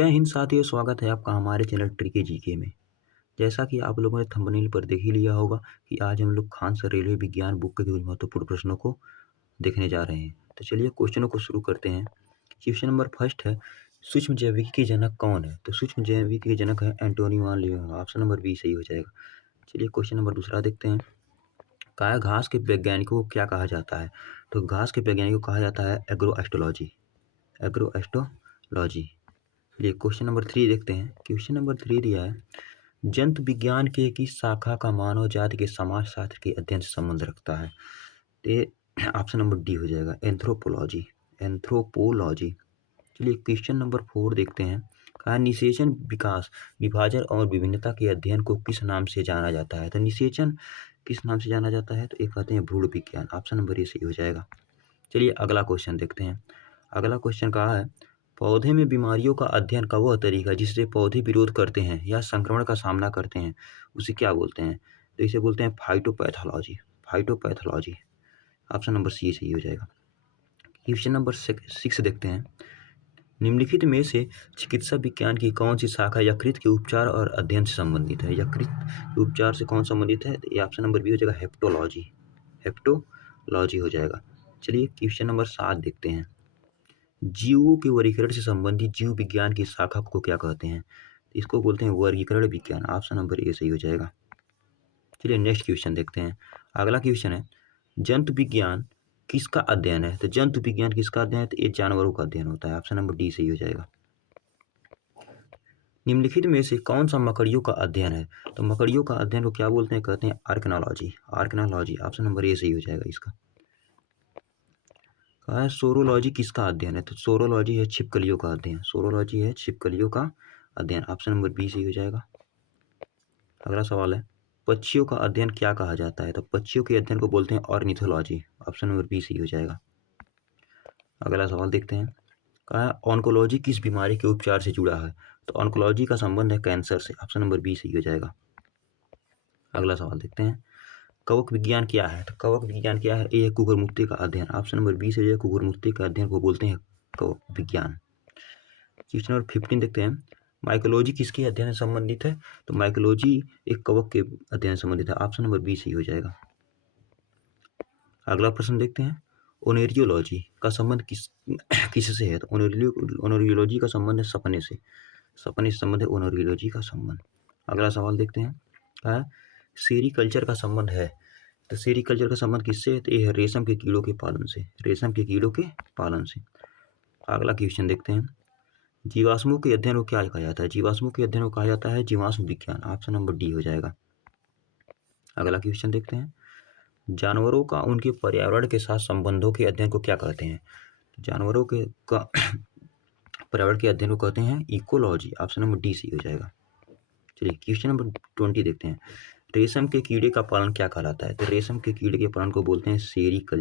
जय हिंद साथियों, स्वागत है आपका हमारे चैनल ट्रिकी जीके में। जैसा कि आप लोगों ने थंबनेल पर देख ही लिया होगा कि आज हम लोग खान सर रेलवे विज्ञान बुक के कुछ महत्वपूर्ण प्रश्नों को देखने जा रहे हैं। तो चलिए क्वेश्चनों को शुरू करते हैं। क्वेश्चन नंबर फर्स्ट है, सूक्ष्म जैविकी के जनक कौन है? तो सूक्ष्म जैविकी के जनक है एंटोनी वान लीवेंहोइक। ऑप्शन नंबर बी सही हो जाएगा। चलिए क्वेश्चन नंबर दूसरा देखते हैं। कहा घास के वैज्ञानिकों को क्या कहा जाता है? तो घास के वैज्ञानिकों को कहा जाता है एग्रोएस्ट्रोलॉजी। एग्रोएस्ट्रोलॉजी। चलिए क्वेश्चन नंबर 3 देखते हैं। क्वेश्चन नंबर 3 दिया है, जंतु विज्ञान के किस शाखा का मानव जाति के समाजशास्त्र के अध्ययन से संबंध रखता है? तो ये ऑप्शन नंबर डी हो जाएगा, एंथ्रोपोलॉजी। एंथ्रोपोलॉजी। चलिए क्वेश्चन नंबर 4 देखते हैं। कहा निषेचन, विकास, विभाजन और विभिन्नता के अध्ययन को किस नाम से जाना जाता है? तो निषेचन किस नाम से जाना जाता है? तो एक कहते हैं भ्रूण विज्ञान। ऑप्शन नंबर ए सही हो जाएगा। चलिए अगला क्वेश्चन देखते हैं। अगला क्वेश्चन कहा है, पौधे में बीमारियों का अध्ययन का वह तरीका जिससे पौधे विरोध करते हैं या संक्रमण का सामना करते हैं, उसे क्या बोलते हैं? तो इसे बोलते हैं phytopathology. Phytopathology. Option number C सही हो जाएगा। क्वेश्चन नंबर 6 देखते हैं। निम्नलिखित में से चिकित्सा विज्ञान की कौन सी शाखा यकृत के उपचार और अध्ययन से संबंधित है? यकृत के उपचार से कौन संबंधित है? तो ये ऑप्शन नंबर बी हो जाएगा, हेप्टोलॉजी। हेप्टोलॉजी हो जाएगा। चलिए क्वेश्चन नंबर 7 देखते हैं। जीवों के वर्गीकरण से संबंधित जीव विज्ञान की शाखा को क्या कहते हैं? इसको बोलते हैं वर्गीकरण विज्ञान। ऑप्शन नंबर ए सही हो जाएगा। चलिए नेक्स्ट क्वेश्चन देखते हैं। अगला क्वेश्चन है, जंतु विज्ञान किसका अध्ययन है? तो जंतु विज्ञान किसका अध्ययन है? तो ये जानवरों का अध्ययन होता है। ऑप्शन नंबर डी सही हो जाएगा। निम्नलिखित में से कौन सा मकड़ियों का अध्ययन है? तो मकड़ियों का अध्ययन को क्या बोलते हैं? कहते हैं आर्कनोलॉजी। आर्कनोलॉजी। ऑप्शन नंबर ए सही हो जाएगा इसका। कहा है सोरोलॉजी किसका अध्ययन है? तो सोरोलॉजी है छिपकलियों का अध्ययन। सोरोलॉजी है छिपकलियों का अध्ययन। ऑप्शन नंबर बी सही हो जाएगा। अगला सवाल है, पक्षियों का अध्ययन क्या कहा जाता है? तो पक्षियों के अध्ययन को बोलते हैं ऑर्निथोलॉजी। ऑप्शन नंबर बी सही हो जाएगा। अगला सवाल देखते हैं। कहा है ऑन्कोलॉजी किस बीमारी के उपचार से जुड़ा है? तो ऑन्कोलॉजी का संबंध है कैंसर से। ऑप्शन नंबर बी सही हो जाएगा। अगला सवाल देखते हैं। कवक विज्ञान क्या है? तो कवक विज्ञान क्या है? ये है कुकुरमुत्ते का अध्ययन। ऑप्शन नंबर बी से जो है कुकुरमुत्ते का अध्ययन को बोलते हैं कवक विज्ञान। क्वेश्चन नंबर 15 देखते हैं। माइकोलॉजी किसके अध्ययन से संबंधित है? तो माइकोलॉजी एक कवक के अध्ययन से संबंधित है। ऑप्शन नंबर बी सही हो जाएगा। अगला प्रश्न देखते हैं। ओनेरियोलॉजी का संबंध किससे है? तो ओनेरियोलॉजी का संबंध है सपने से। सपने से संबंध है ओनेरियोलॉजी का संबंध। अगला सवाल देखते हैं। क्या सेरीकल्चर का संबंध है? तो सेरीकल्चर का संबंध किससे है? तो ये है रेशम के कीड़ों के पालन से। रेशम के कीड़ों के पालन से। अगला क्वेश्चन देखते हैं। जीवाश्मों के अध्ययन को क्या कहा जाता है? जीवाश्मों के अध्ययन को कहा जाता है जीवाश्म विज्ञान। ऑप्शन नंबर डी हो जाएगा। अगला क्वेश्चन देखते हैं। जानवरों का उनके पर्यावरण के साथ संबंधों के अध्ययन को क्या कहते हैं? जानवरों के का पर्यावरण के अध्ययन को कहते हैं इकोलॉजी। ऑप्शन नंबर डी सही हो जाएगा। चलिए क्वेश्चन नंबर 20 देखते हैं। रेशम के कीड़े का पालन क्या कहलाता है? तो रेशम के कीड़े के पालन को बोलते हैं सेरीकल्चर।